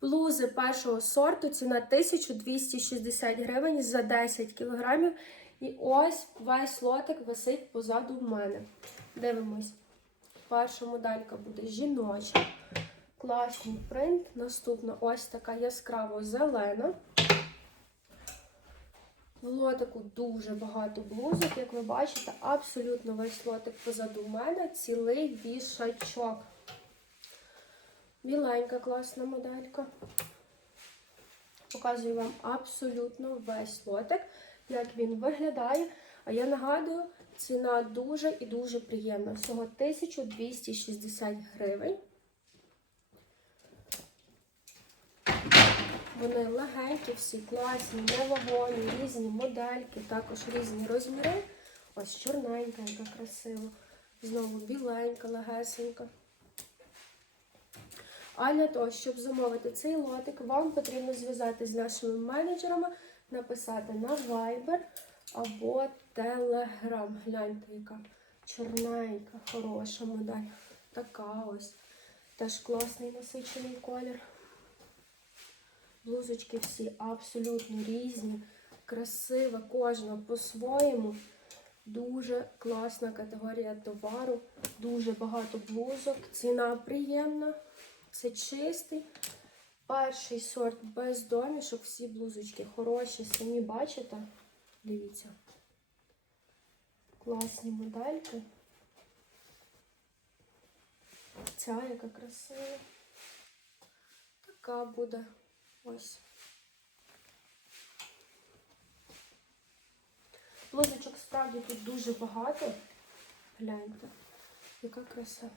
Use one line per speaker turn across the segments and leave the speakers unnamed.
Блузи першого сорту, ціна 1260 гривень за 10 кілограмів. І ось весь лотик висить позаду в мене. Дивимось. Перша моделька буде жіноча. Класний принт. Наступна ось така яскраво зелена. В лотику дуже багато блузок, як ви бачите, абсолютно весь лотик позаду мене, цілий вішачок. Біленька класна моделька. Показую вам абсолютно весь лотик, як він виглядає. А я нагадую, ціна дуже і дуже приємна. Всього 1260 гривень. Вони легенькі, всі класні, невагомі, різні модельки, також різні розміри. Ось чорненька, яка красива. Знову біленька, легесенька. А для того, щоб замовити цей лотик, вам потрібно зв'язатися з нашими менеджерами, написати на Viber або Telegram. Гляньте, яка чорненька, хороша модель. Така ось. Теж класний насичений колір. Блузочки всі абсолютно різні, красива, кожна по-своєму. Дуже класна категорія товару, дуже багато блузок, ціна приємна. Це чистий. Перший сорт без домішок, всі блузочки хороші, самі бачите. Дивіться. Класні модельки. Ця яка красива. Така буде. Ось. Блузочок справді тут дуже багато. Гляньте, яка краса.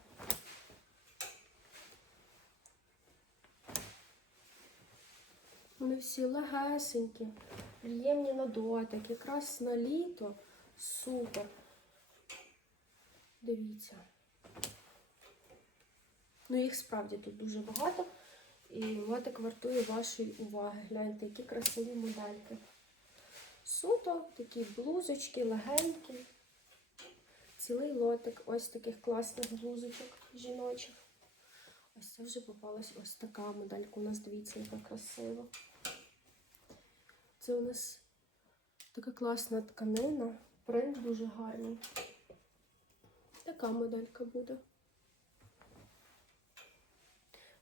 Вони всі легесенькі, приємні на дотик, якраз на літо. Супер. Дивіться. Ну, їх справді тут дуже багато. І лотик вартує вашої уваги. Гляньте, які красиві модельки. Суто, такі блузочки, легенькі. Цілий лотик ось таких класних блузочок жіночих. Ось це вже попалась ось така моделька. У нас дивіться, яка красива. Це у нас така класна тканина. Принт дуже гарний. Така моделька буде.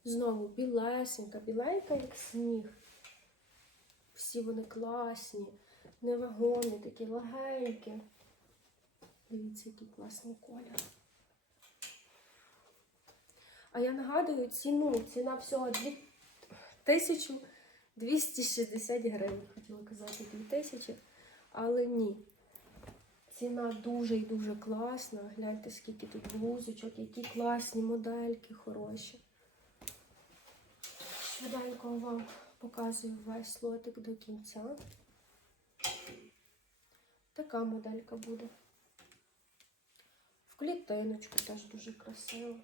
Знову білесенька, біленька, як сніг. Всі вони класні, невагомі, такі легенькі. Дивіться, який класний колір. А я нагадую ціну. Ціна всього 1260 гривень. Хотіла казати 2000, але ні. Ціна дуже і дуже класна. Гляньте, скільки тут блузочок, які класні модельки хороші. Швиденько вам показую весь лотик до кінця. Така моделька буде. В клітиночку теж дуже красиво.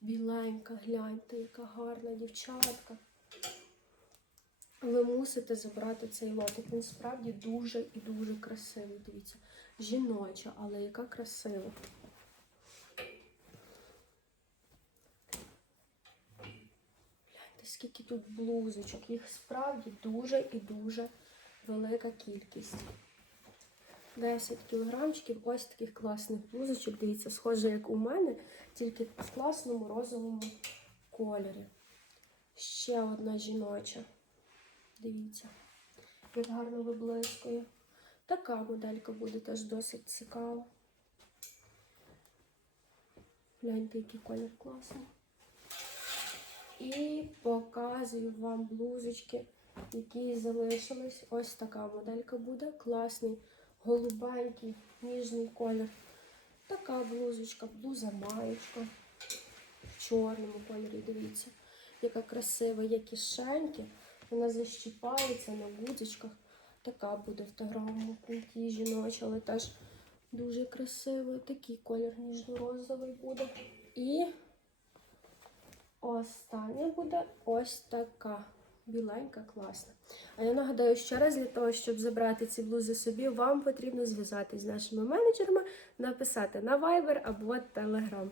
Біленька, гляньте, яка гарна дівчатка. Ви мусите забрати цей лотик. Він справді дуже і дуже красивий. Дивіться, жіноча, але яка красива. Гляньте, скільки тут блузочок. Їх справді дуже і дуже велика кількість. 10 кілограмчиків ось таких класних блузочок. Дивіться, схоже, як у мене, тільки в класному розовому кольорі. Ще одна жіноча. Дивіться, як гарно виблискує. Така моделька буде теж досить цікава. Гляньте, який колір класний. І показую вам блузочки, які залишились. Ось така моделька буде. Класний, голубенький, ніжний колір. Така блузочка, блуза маєчка в чорному кольорі. Дивіться, яка красива, є кишеньки. Вона защіпається на гудзичках. Така буде в тагровому принті жіноча, але теж дуже красивий. Такий колір ніжно-розовий буде. І остання буде ось така. Біленька, класна. А я нагадаю ще раз, для того, щоб забрати ці блузи собі, вам потрібно зв'язатись з нашими менеджерами, написати на Viber або Telegram.